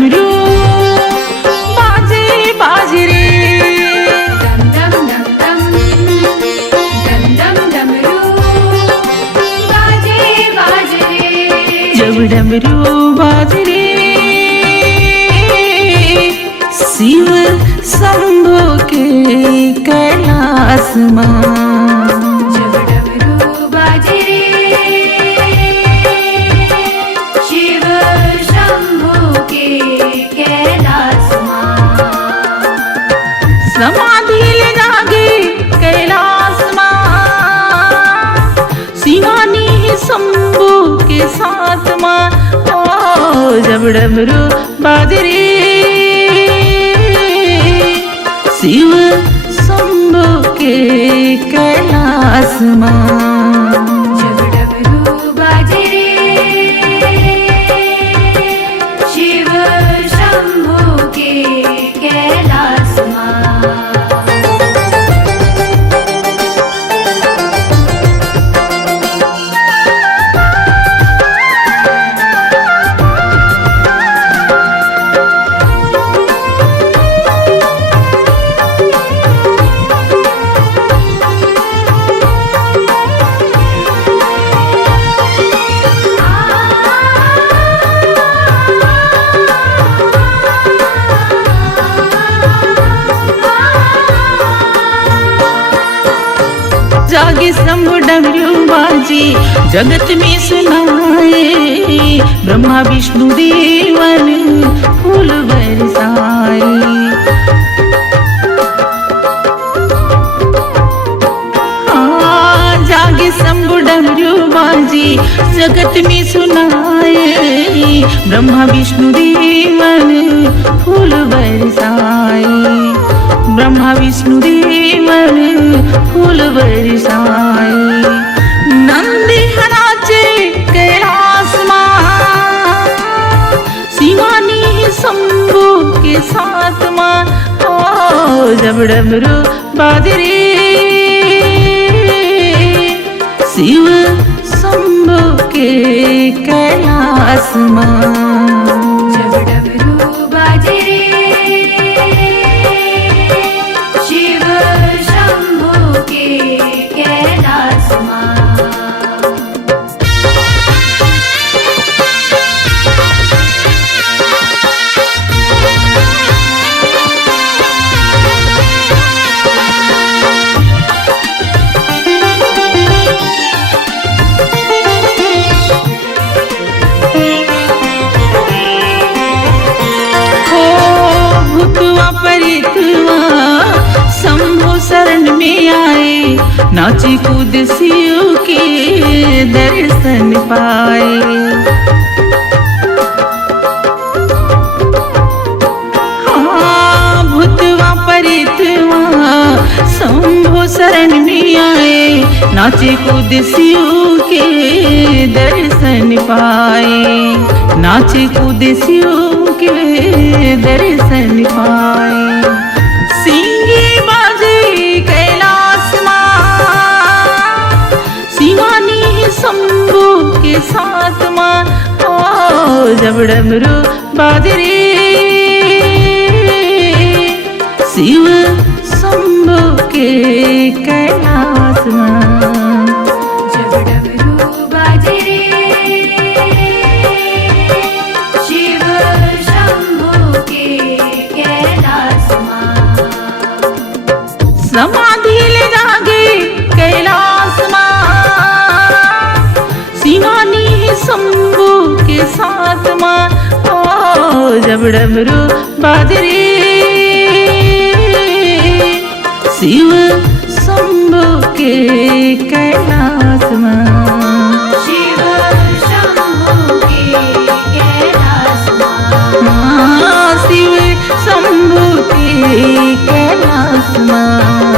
डमरू बाजे बाजे रे, डम डम डम डम डमरू बाजे बाजे रे। जब डमरू बाजे रे शिव शंभो के कैलाश मां। जब डमरू बाजे रे शिव शंभू के कैलाश मां। समाधि ले जागे कैलाश मां, शिवानी शंभू के साथ मां। ओ जब डमरू बाजे रे शिव शंभू के कैलाश मां। जब डमरू बाजे रे शिव शंभू के कैलाश मां। जागे शंभु डमरू बाजे जगत में सुनाए, ब्रह्मा विष्णु देवन फूल बरसाए। जागे शंभु डमरू बाजे जगत में सुनाए, ब्रह्मा विष्णु देवन फूल बरसाए। ब्रह्मा विष्णु देवन फूल बरसाए। नंदी नाचे कैलाश मां, शिवानी शंभू के साथ मां। ओ जब डमरू बाजे रे शिव शंभू के कैलाश मां। जब डमरू बाजे रे शिव शंभू के कैलाश मां। शंभु शरण में आए, नाची कूद शिव के दर्शन पाए। हाँ भूतवा परितवा शंभु शरण में आए, नाचे कूद शिव के दर्शन पाए। नाचे कूद शिव के दर्शन पाए। सिंगी बाजे कैलाश मां, शिवानी शंभू के साथ मां। ओ जब डमरू बाजे रे शिव शंभू के कैलाश मां। जब डमरू बाजे रे शिव शंभू के कैलाश मां। समाधि ले जागे कैलाश मां, शिवानी शंभू के साथ मां। ओ जब डमरू बाजे रे शिव शंभू के कैलाश मां। शिव शंभू के कैलाश मां। शिव शंभू के कैलाश मां।